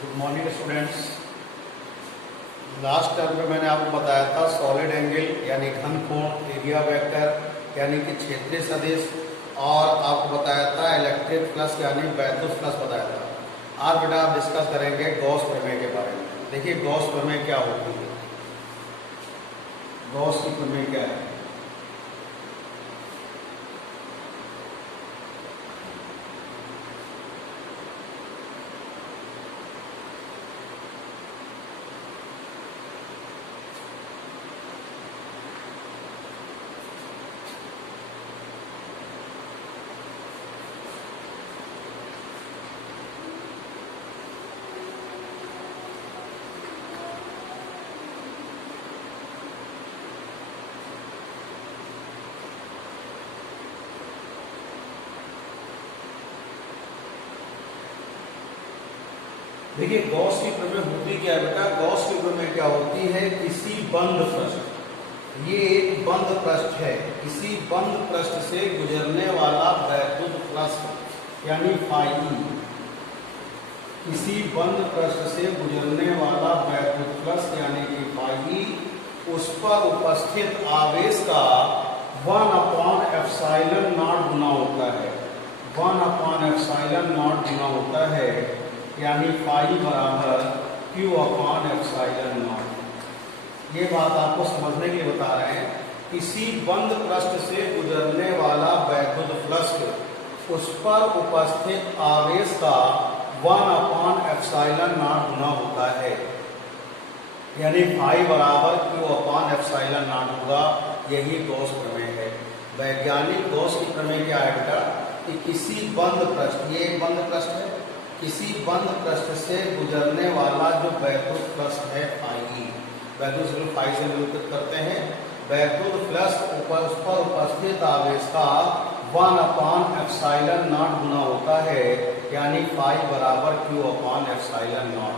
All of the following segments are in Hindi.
Good morning students. Last term में मैंने आपको बताया था सॉलिड एंगल यानी घन कोण, एरिया वेक्टर यानी कि क्षेत्रीय सदिश, और आपको बताया था इलेक्ट्रिक फ्लक्स यानी वैद्युत फ्लक्स बताया था। आज बेटा आप डिस्कस करेंगे गॉस प्रमेय के बारे में। देखिए गॉस प्रमेय क्या होती है, गॉस की प्रमेय क्या है। देखिए गॉस की प्रमेय होती क्या है बेटा, गॉस की प्रमेय क्या होती है, किसी बंद पृष्ठ, ये एक बंद पृष्ठ है, किसी बंद पृष्ठ से गुजरने वाला वैद्युत फ्लक्स यानी फाई, किसी बंद पृष्ठ से गुजरने वाला वैद्युत फ्लक्स यानी कि फाई, उस पर उपस्थित आवेश का 1/ε0 गुना होता है, 1/ε0 गुना होता है, यानी फाई बराबर Q/ε0। ये बात आपको समझने के लिए बता रहे हैं। किसी बंद पृष्ठ से गुजरने वाला वैद्युत फ्लक्स उस पर उपस्थित आवेश का 1/ε0 गुना होता है, यानी फाई बराबर Q/ε0 होगा। यही गॉस प्रमेय है। वैज्ञानिक गॉस की प्रमेय क्या है बेटा, कि किसी बंद पृष्ठ, ये एक बंद पृष्ठ है, किसी बंद पृष्ठ से गुजरने वाला जो वैद्युत फ्लक्स है फाई, वैद्युत फ्लक्स फाई से निरूपित करते हैं, वैद्युत फ्लक्स उस पर उपस्थित आवेश का 1/ε0 गुना होता है, यानी फाई बराबर Q/ε0।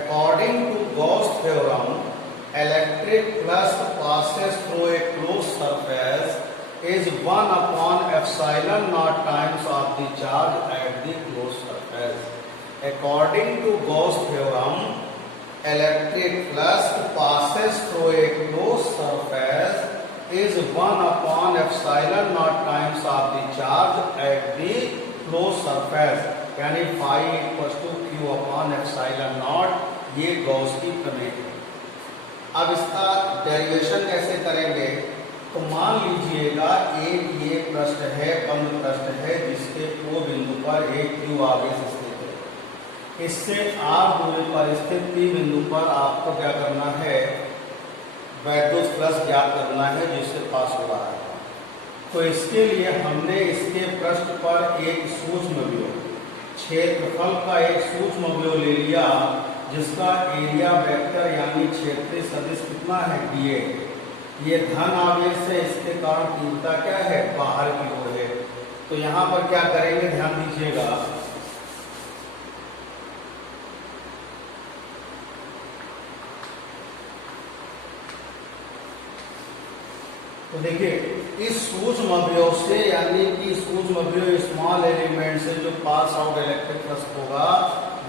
According to Gauss theorem, electric flux passes through a closed surface is 1/ε0 times of the charge at the closed surface. According to Gauss theorem, electric flux passes through a closed surface is 1/ε0 times of the charge at the closed surface, यानी phi equals to Q/ε0। ये गॉस की प्रमेय है। अब इसका डेरिवेशन कैसे करेंगे, तो मान लीजिएगा एक ये पृष्ठ है, बंद पृष्ठ है, जिसके O बिंदु पर एक Q आवेश स्थित है। इससे R दूरी पर स्थित P बिंदु पर आपको क्या करना है, वैद्युत फ्लक्स ज्ञात करना है जिससे पास हो रहा है। तो इसके लिए हमने इसके पृष्ठ पर एक सूक्ष्म विभव, क्षेत्रफल का एक सूक्ष्म विभव ले लिया, जिसका एरिया वेक्टर यानी क्षेत्रीय सदिश कितना है, dA। ये धन आवेश है, इसके कारण तीव्रता क्या है, बाहर की ओर है। तो यहां पर क्या करेंगे, ध्यान दीजिएगा, तो देखिए इस सूक्ष्म अवयव से, यानी कि सूक्ष्म अवयव स्मॉल एलिमेंट से जो पास आउट इलेक्ट्रिक फ्लक्स होगा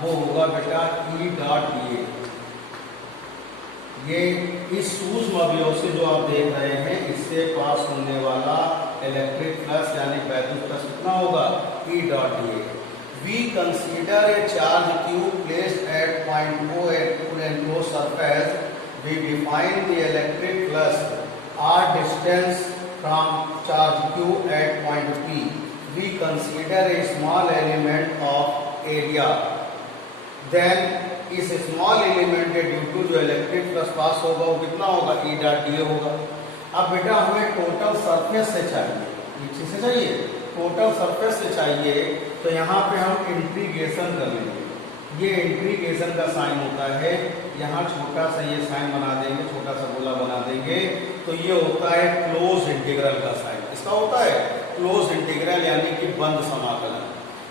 वो होगा बेटा E.dA। ये इस सूक्ष्म अवयव से जो आप देख रहे हैं, इससे पास होने वाला इलेक्ट्रिक फ्लक्स यानी वैद्युत फ्लक्स कितना होगा, E.dA। We consider a charge Q placed at point O at an enclosed surface. We define the electric flux R distance from charge Q at point P. We consider a small element of area. Then इस स्मॉल एलिमेंट के ड्यू टू जो इलेक्ट्रिक फ्लक्स पास होगा वो कितना होगा, E.dA होगा। अब बेटा हमें टोटल सरफेस से चाहिए, नीचे से चाहिए, टोटल सरफेस से चाहिए, तो यहाँ पे हम इंटीग्रेशन कर लेंगे। ये इंटीग्रेशन का साइन होता है, यहाँ छोटा सा ये साइन बना देंगे, छोटा सा गोला बना देंगे, तो ये होता है क्लोज इंटीग्रल का साइन। इसका होता है क्लोज इंटीग्रल यानी कि बंद समाकलन।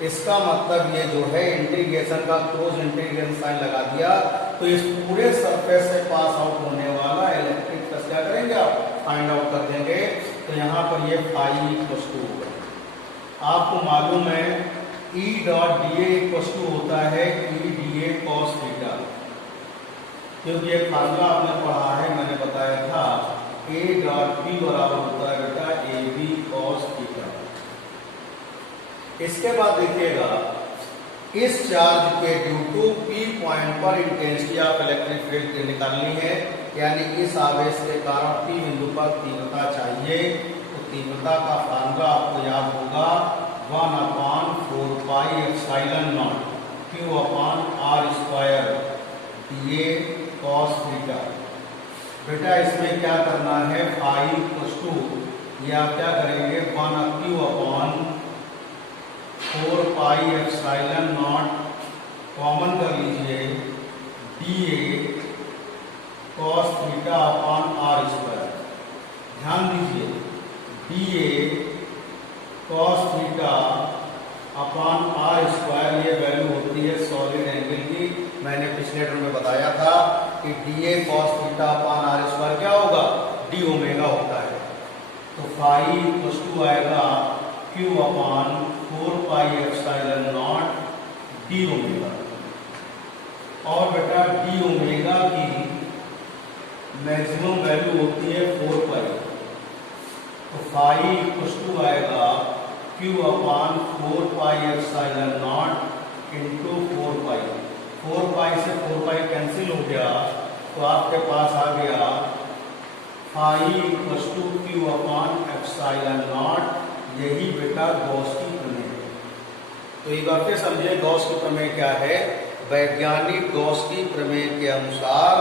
इसका मतलब ये जो है इंटीग्रेशन का क्लोज इंटीग्रेशन साइन लगा दिया, तो इस पूरे सरफेस से पास आउट होने वाला इलेक्ट्रिक फ्लक्स क्या करेंगे, आप फाइंड आउट कर देंगे। तो यहाँ पर ये फाई इक्वल्स टू होगा। आपको मालूम है E डॉट डी ए होता है E D A cos theta, क्योंकि एक फार्मूला आपने पढ़ा है, मैंने बताया था A डॉट बी बराबर होता है बेटा ए बी कॉस थीटा। इसके बाद देखिएगा इस चार्ज के ड्यू टू P पॉइंट पर इंटेंसिटी ऑफ इलेक्ट्रिक फील्ड निकालनी है, यानी इस आवेश के कारण P बिंदु पर तीव्रता चाहिए। तो तीव्रता का फार्मूला आपको याद होगा 1/4 pi epsilon not Q upon R square dA cos theta. बेटा इसमें क्या करना है, फाई इक्वल्स टू, या क्या करेंगे 1Q upon 4 pi epsilon not common कर लीजिए dA cos theta upon R square. ध्यान दीजिए dA cos theta upon R square ये वैल्यू होती है सॉलिड एंगल की। मैंने पिछले टर्म में बताया था कि dA cos theta upon R square क्या होगा, d ओमेगा होता है। तो फाई इक्वल्स टू आएगा Q upon 4 pi epsilon not d omega. और बेटा d ओमेगा की मैक्सिमम वैल्यू होती है 4 पाई। तो फाई इक्वल्स टू आएगा Q upon 4 pi epsilon not into 4 पाई। 4 पाई से 4 पाई कैंसिल हो गया, तो आपके पास आ गया phi equals to Q upon epsilon naught. यही बेटा गॉस की प्रमेय है। तो एक बार फिर समझिए गॉस की प्रमेय क्या है। वैज्ञानिक गॉस की प्रमेय के अनुसार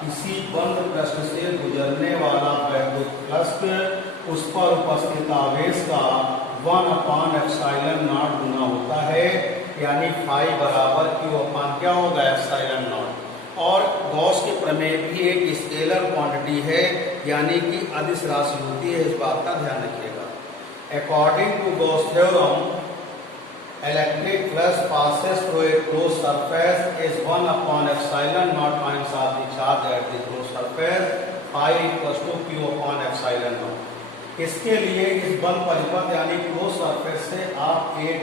किसी बंद पृष्ठ से गुजरने वाला वैद्युत फ्लक्स उस पर उपस्थित आवेश का 1/एप्सिलॉन नॉट गुना होता है, यानी फाई बराबर Q अपॉन क्या होगा, एप्सिलॉन नॉट। और गॉस की प्रमेय भी एक स्केलर क्वांटिटी है, यानी कि अदिश राशि होती है, इस बात का ध्यान रखिएगा। According to Gauss theorem, electric flux passes through a closed surface is 1/epsilon naught times of the charge at the closed surface, phi equals to Q upon epsilon naught। इसके लिए इस बंद परिपथ यानी क्लोज सरफेस से आप एक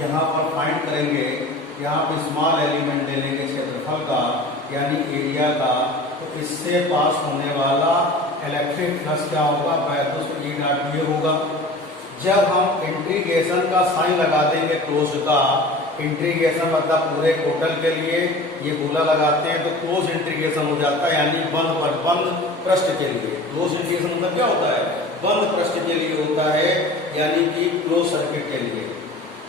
यहाँ पर फाइंड करेंगे, यहाँ पे स्मॉल एलिमेंट ले लेंगे क्षेत्रफल का यानी एरिया का। तो इससे पास होने वाला इलेक्ट्रिक फ्लक्स क्या होगा, वैद्युत E डॉट dA होगा। जब हम इंटीग्रेशन का साइन लगा देंगे क्लोज का, इंटीग्रेशन मतलब पूरे टोटल के लिए ये गोला लगाते हैं तो क्लोज इंटीग्रेशन हो जाता है, यानी बंद पृष्ठ के लिए। क्लोज इंटीग्रेशन मतलब क्या होता है, बंद पृष्ठ के लिए होता है, यानी कि क्लोज सर्किट के लिए।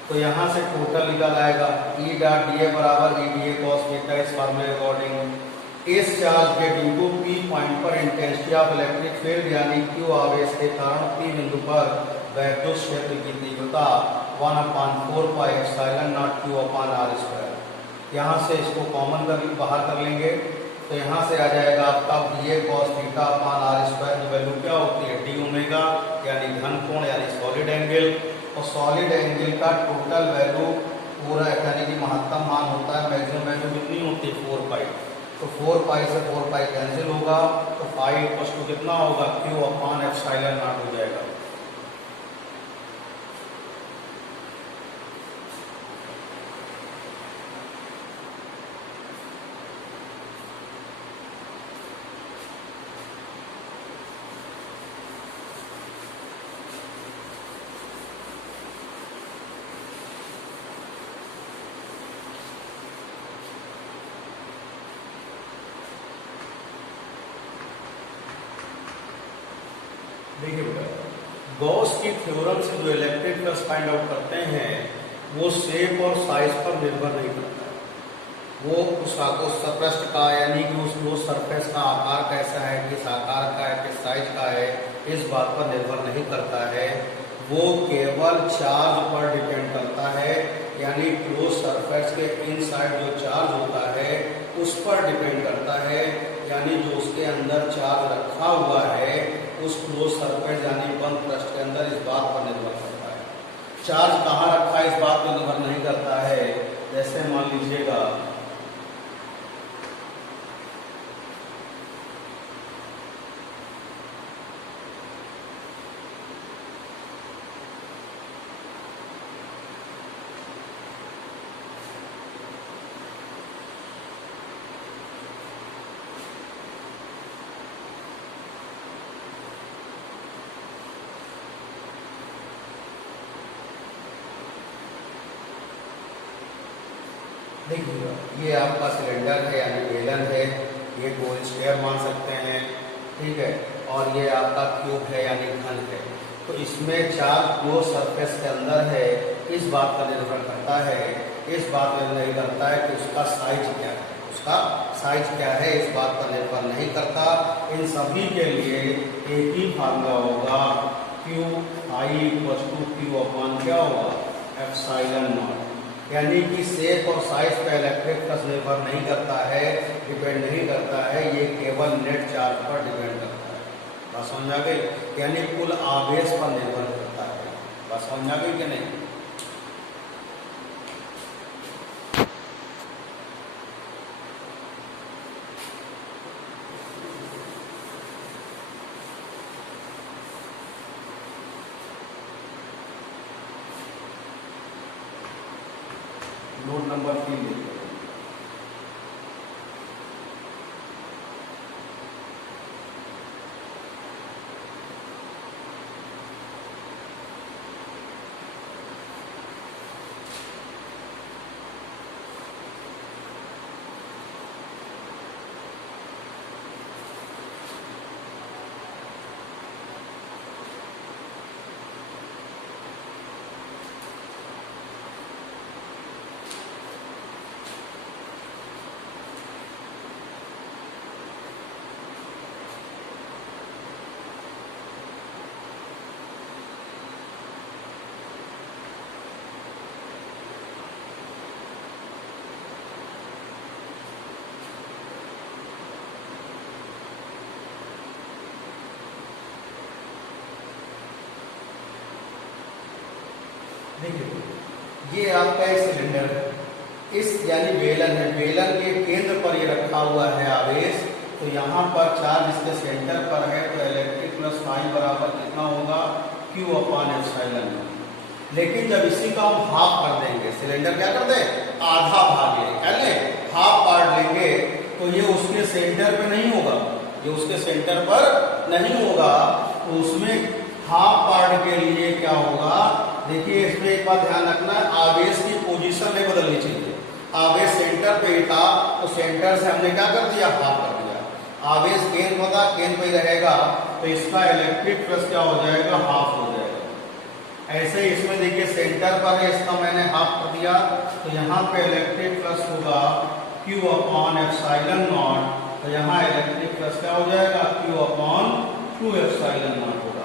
तो यहाँ से टोटल निकल आएगा E डॉट dA बराबर E dA cos थीटा। इस फार्मूले अकॉर्डिंग इस चार्ज के ड्यू टू P पॉइंट पर इंटेंसिटी ऑफ इलेक्ट्रिक फील्ड यानी Q आवेश के कारण P बिंदु पर वैद्युत क्षेत्र की तीव्रता 1/4 pi epsilon not Q upon R square. यहाँ से इसको कॉमन बाहर कर लेंगे, तो यहाँ से आ जाएगा आपका dA cos theta upon R square की वैल्यू क्या होती है, d ओमेगा, यानी घन कोण यानी सॉलिड एंगल। और सॉलिड एंगल का टोटल वैल्यू पूरा यानी कि महत्तम मान होता है, मैक्सिमम वैल्यू कितनी होती है 4 पाई। तो 4 पाई से 4 पाई कैंसिल होगा, तो फाई इक्वल्स टू कितना होगा, Q अपॉन एप्सिलॉन नॉट हो जाएगा। देखिए बेटा, गॉस की थ्योरम से जो इलेक्ट्रिक फ्लक्स फाइंड आउट करते हैं वो शेप और साइज पर निर्भर नहीं करता है। वो उस पृष्ठ का यानी कि उस सरफेस का आकार कैसा है, किस आकार का है, किस साइज का है, इस बात पर निर्भर नहीं करता है। वो केवल चार्ज पर डिपेंड करता है, यानी क्लोज सरफेस के इनसाइड जो चार्ज होता है उस पर डिपेंड करता है, यानी जो उसके अंदर चार्ज रखा हुआ है उस क्लोज सरफेस यानी बंद पृष्ठ के अंदर, इस बात पर निर्भर करता है। चार्ज कहाँ रखा है इस बात पर निर्भर नहीं करता है। जैसे मान लीजिएगा देखिएगा, ये आपका सिलेंडर है यानी बेलन है, ये गोल स्क्वायर मान सकते हैं, ठीक है, और ये आपका क्यूब है यानी घन है। तो इसमें चार क्लोज सरफेस के अंदर है, इस बात पर निर्भर करता है, इस बात पर निर्भर करता है कि उसका साइज क्या है, उसका साइज क्या है, इस बात पर निर्भर नहीं करता। इन सभी के लिए एक ही फार्मूला होगा, Q I equal to Q upon क्या होगा, एप्सिलॉन नॉट। यानी कि शेप और साइज पर इलेक्ट्रिक फ्लक्स निर्भर नहीं करता है, डिपेंड नहीं करता है, ये केवल नेट चार्ज पर डिपेंड करता है। बात समझ आ गई? यानी कुल आवेश पर निर्भर करता है। बात समझ आ गई कि नहीं? नोट नंबर 3 देखिए। देखिए, ये आपका एक सिलेंडर है, इस यानी बेलन है, बेलन के केंद्र पर ये रखा हुआ है आवेश। तो यहाँ पर चार्ज इसके सेंटर पर है, तो इलेक्ट्रिक प्लस फाई बराबर कितना होगा, क्यू अपॉन एप्सिलॉन। लेकिन जब इसी का हम हाफ कर देंगे, सिलेंडर क्या कर दें, आधा भाग ले, क्या लें, हाफ पार्ट लेंगे, तो ये उसके सेंटर पे नहीं होगा, ये उसके सेंटर पर नहीं होगा। तो उसमें हाफ पार्ट के लिए क्या होगा, देखिए इसमें एक बात ध्यान रखना है, आवेश की पोजीशन नहीं बदलनी चाहिए। आवेश सेंटर पे ही था, तो सेंटर से हमने क्या कर दिया, हाफ कर दिया। आवेश केंद्र पर था, केंद्र पे रहेगा, तो इसका इलेक्ट्रिक फ्लक्स क्या हो जाएगा, हाफ हो जाएगा। ऐसे ही इसमें देखिए सेंटर पर है, इसका मैंने हाफ कर दिया, तो यहाँ पे इलेक्ट्रिक फ्लक्स होगा क्यू अपॉन एप्सिलॉन नॉट। तो यहाँ इलेक्ट्रिक फ्लक्स क्या हो जाएगा, क्यू अपॉन 2 एप्सिलॉन नॉट होगा।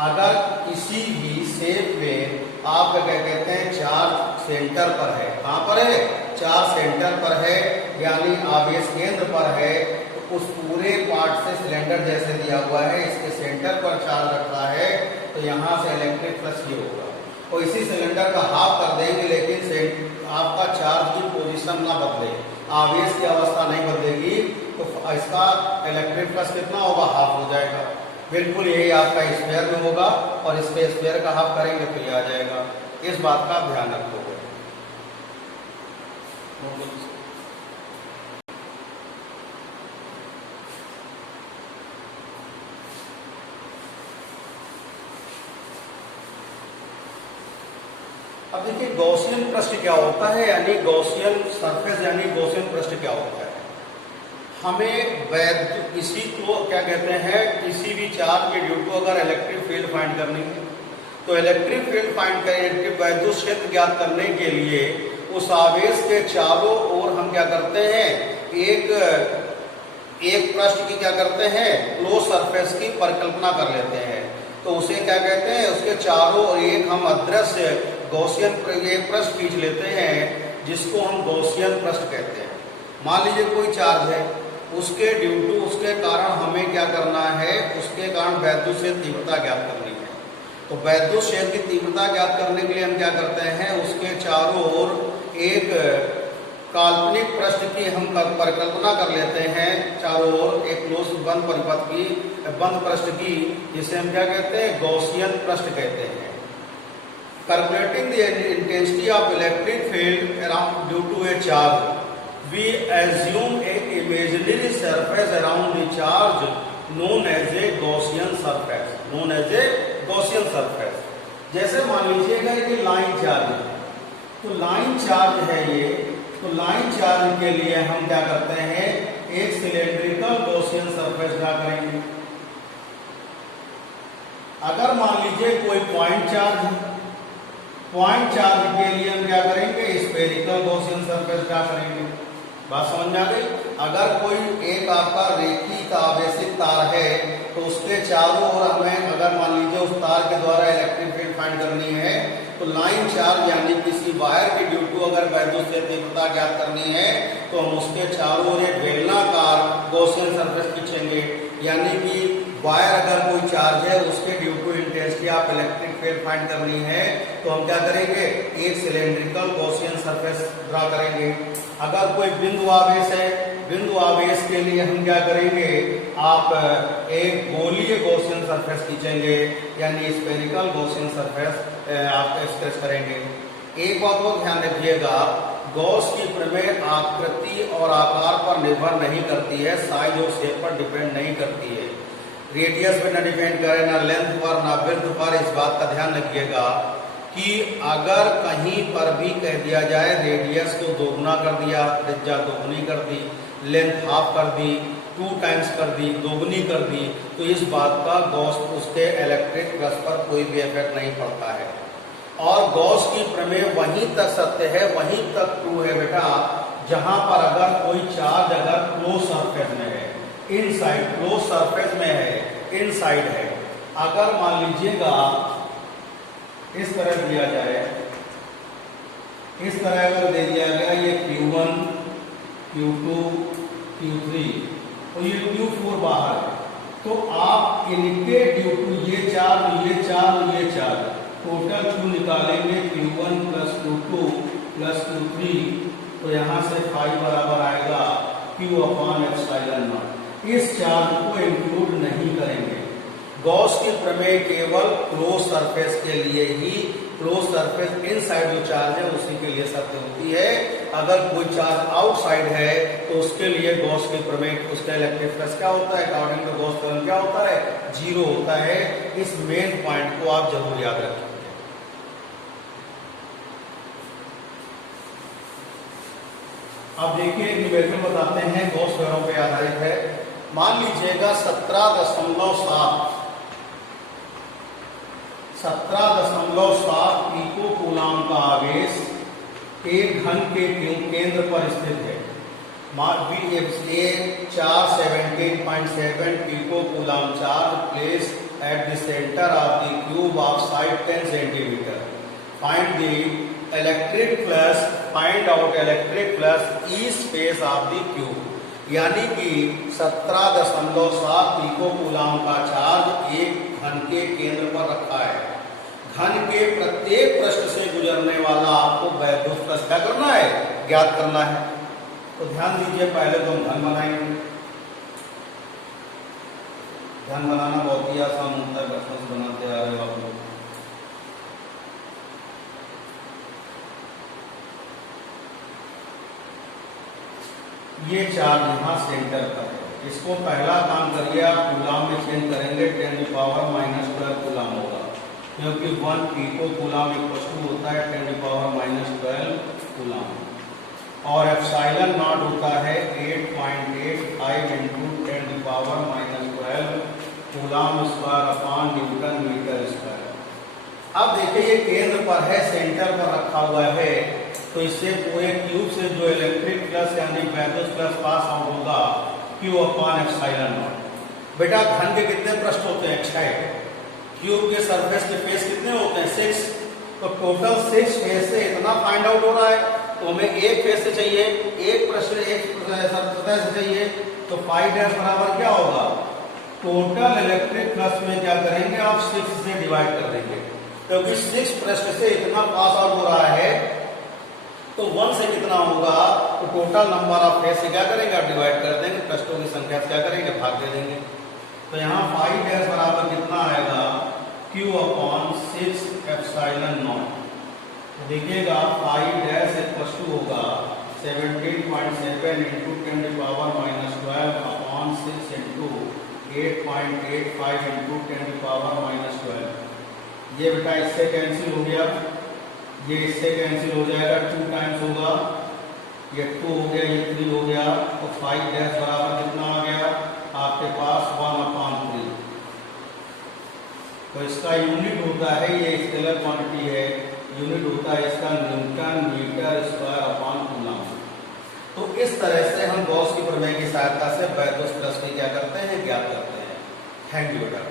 अगर किसी भी शेप में आप क्या कहते हैं, चार्ज सेंटर पर है, कहाँ पर है, चार्ज सेंटर पर है, यानी आवेश केंद्र पर है, तो उस पूरे पार्ट से सिलेंडर जैसे दिया हुआ है, इसके सेंटर पर चार्ज रखा है, तो यहाँ से इलेक्ट्रिक फ्लक्स ये होगा। और इसी सिलेंडर का हाफ कर देंगे, लेकिन आपका चार्ज की पोजीशन ना बदले, आवेश की अवस्था नहीं बदलेगी, तो इसका इलेक्ट्रिक फ्लक्स कितना होगा, हाफ हो जाएगा। बिल्कुल यही आपका स्क्वायर में होगा, और इसके स्क्वायर का हाफ करेंगे तो ये आ जाएगा। इस बात का ध्यान रखोगे। अब देखिए गॉसियन पृष्ठ क्या होता है, यानी गॉसियन सरफेस यानी गॉसियन पृष्ठ क्या होता है। हमें इसी को क्या कहते हैं, किसी भी चार्ज के ड्यू टू अगर इलेक्ट्रिक फील्ड फाइंड करनी है, तो इलेक्ट्रिक फील्ड फाइंड करें, वैद्युत क्षेत्र ज्ञात करने के लिए उस आवेश के चारों ओर हम क्या करते हैं, एक पृष्ठ की क्या करते हैं, क्लोज सरफेस की परिकल्पना कर लेते हैं। तो उसे क्या कहते हैं, उसके चारों ओर एक हम अदृश्य गॉसियन पृष्ठ खींच लेते हैं, जिसको हम गॉसियन पृष्ठ कहते हैं। मान लीजिए कोई चार्ज है, उसके ड्यू टू उसके कारण हमें क्या करना है, उसके कारण वैद्युत क्षेत्र तीव्रता ज्ञात करनी है। तो वैद्युत क्षेत्र की तीव्रता ज्ञात करने के लिए हम क्या करते हैं, उसके चारों ओर एक काल्पनिक पृष्ठ की हम परिकल्पना कर लेते हैं, चारों ओर एक क्लोज बंद परिपथ की, बंद पृष्ठ की, जिसे हम क्या कहते हैं, गॉसियन पृष्ठ कहते हैं। Calculating the intensity of electric field around due to a charge, we assume a imaginary surface around the charge known as a Gaussian surface, known as a Gaussian surface। जैसे मान लीजिएगा कि लाइन चार्ज है, तो लाइन चार्ज है ये, तो लाइन चार्ज के लिए हम क्या करते हैं, एक सिलेंड्रिकल गॉसियन सरफेस ड्रा करेंगे। अगर मान लीजिए कोई पॉइंट चार्ज है, पॉइंट चार्ज के लिए हम क्या करेंगे, स्फेरिकल गॉसियन सरफेस ड्रा करेंगे। बात समझ में आ गई। अगर कोई एक आपका रेखी का आवेशित तार है तो उसके चारों ओर हमें, अगर मान लीजिए उस तार के द्वारा इलेक्ट्रिक फील्ड फाइंड करनी है, तो लाइन चार्ज यानी किसी वायर की ड्यू टू अगर वैद्युत से तीव्रता ज्ञात करनी है तो हम उसके चारों ओर एक बेलनाकार गॉसियन सरफेस खींचेंगे। यानी कि वायर अगर कोई चार्ज है उसके ड्यू टू इंटेंसिटी आप इलेक्ट्रिक फील्ड फाइंड करनी है तो हम क्या करेंगे, एक सिलेंड्रिकल गॉसियन सरफेस ड्रा करेंगे। अगर कोई बिंदु आवेश है, बिंदु आवेश के लिए हम क्या करेंगे, आप एक गोलीय गॉसियन सरफेस खींचेंगे, यानी स्फेरिकल गॉसियन सरफेस आप स्केच करेंगे। एक बात को ध्यान रखिएगा, गॉस की प्रमेय आकृति और आकार पर निर्भर नहीं करती है, साइज और शेप पर डिपेंड नहीं करती है। रेडियस पे ना डिपेंड करे, ना लेंथ पर, ना विड्थ पर। इस बात का ध्यान रखिएगा कि अगर कहीं पर भी कह दिया जाए रेडियस को दोगुना कर दिया, त्रिज्या दोगुनी कर दी, लेंथ हाफ कर दी, 2 टाइम्स कर दी, दोगुनी कर दी, तो इस बात का गॉस उसके इलेक्ट्रिक फ्लक्स पर कोई भी इफेक्ट नहीं पड़ता है। और गॉस की प्रमेय वहीं तक सत्य है, वहीं तक ट्रू है बेटा, जहां पर अगर कोई चार्ज अगर क्लोज सरफेस में है, इनसाइड क्लोज सरफेस में है, इनसाइड है। अगर मान लीजिएगा इस तरह दिया जाए, इस तरह अगर दे दिया गया ये Q1, Q2, Q3 और ये Q4 बाहर है, तो आप इनके ड्यू टू ये चार्ज, ये चार्ज, ये चार्ज टोटल Q निकालेंगे, Q1 plus Q2 plus Q3, तो यहां से फाई बराबर आएगा Q अपॉन एप्सिलॉन नॉट। इस चार्ज को इंक्लूड नहीं करेंगे। गॉस की प्रमेय केवल क्लोज सरफेस के लिए ही, क्लोज सरफेस इनसाइड जो चार्ज है उसी के लिए सत्य होती है। अगर कोई चार्ज आउटसाइड है तो उसके लिए गॉस की प्रमेय, उसका इलेक्ट्रिक फ्लक्स क्या होता है, अकॉर्डिंग टू गॉस थ्योरम क्या होता है, 0 होता है। इस मेन पॉइंट को आप जरूर याद रखें। अब देखिए न्यूमेरिकल बताते हैं, गॉस थ्योरम पे आधारित है। मान लीजिएगा 17.7 पिको कूलाम का आवेश एक घन के केंद्र पर स्थित है। Charge 17.7 pico coulomb charge place at the centre of the cube of side 10 centimetre. Find the electric flux, find out electric flux each face of the cube. यानी कि 17.7 पिको कूलाम का चार्ज एक घन के केंद्र पर रखा है। घन के प्रत्येक पृष्ठ से गुजरने वाला आपको वैद्युत फ्लक्स क्या करना है, ज्ञात करना है। तो ध्यान दीजिए, पहले तो हम घन बनाएंगे। घन बनाना बहुत ही आसान होता है, बचपन से बनाते आ रहे हो आप लोग। ये चार्ज यहाँ सेंटर पर है, इसको पहला काम करिए आप कूलाम में चेंज करेंगे, 10⁻⁻12 कूलाम होगा, क्योंकि 1 पिको कूलाम इक्वल होता है 10⁻12 कूलाम। और एप्सिलॉन नॉट होता है 8.85 into 10⁻12 coulomb square upon newton metre square. अब देखिए ये केंद्र पर है, सेंटर पर रखा हुआ है, तो इससे पूरे क्यूब से जो इलेक्ट्रिक फ्लक्स यानी वैद्युत फ्लक्स पास आउट होगा Q अपॉन एप्सिलॉन नॉट। बेटा घन के कितने पृष्ठ होते हैं, 6। क्यूब के सरफेस के फेस कितने होते हैं, 6। तो टोटल 6 फेस से इतना फाइंड आउट हो रहा है, तो हमें एक फेस से चाहिए, एक पृष्ठ एक सतह से चाहिए, तो फाई डैश बराबर क्या होगा, टोटल इलेक्ट्रिक फ्लक्स में क्या करेंगे आप 6 से डिवाइड कर देंगे, क्योंकि 6 पृष्ठ से इतना पास आउट हो रहा है, तो 1 से कितना होगा, तो टोटल नंबर ऑफ फेस से क्या करेंगे आप डिवाइड कर देंगे, पृष्ठों की संख्या से क्या करेंगे भाग दे देंगे। तो यहाँ फाई डैश बराबर कितना आएगा, Q अपॉन 6 एप्सिलॉन नॉट। तो देखिएगा फाई डैश इक्वल होगा 17.7 इंटू 10⁻12 अपॉन 6 इंटू 8.85 इंटू 10⁻12। ये बेटा इससे कैंसिल हो गया, ये इससे कैंसिल हो जाएगा, 2 टाइम्स होगा ये 2 हो गया, ये 3 हो गया, तो 5 डैश बराबर कितना आ गया आपके पास 1/3। तो इसका यूनिट होता है, ये स्केलर क्वांटिटी है, यूनिट होता है इसका newton metre square upon coulomb. तो इस तरह से हम गॉस की प्रमेय की सहायता से वैद्युत फ्लक्स की क्या करते हैं, ज्ञात करते हैं। थैंक यू बेटा।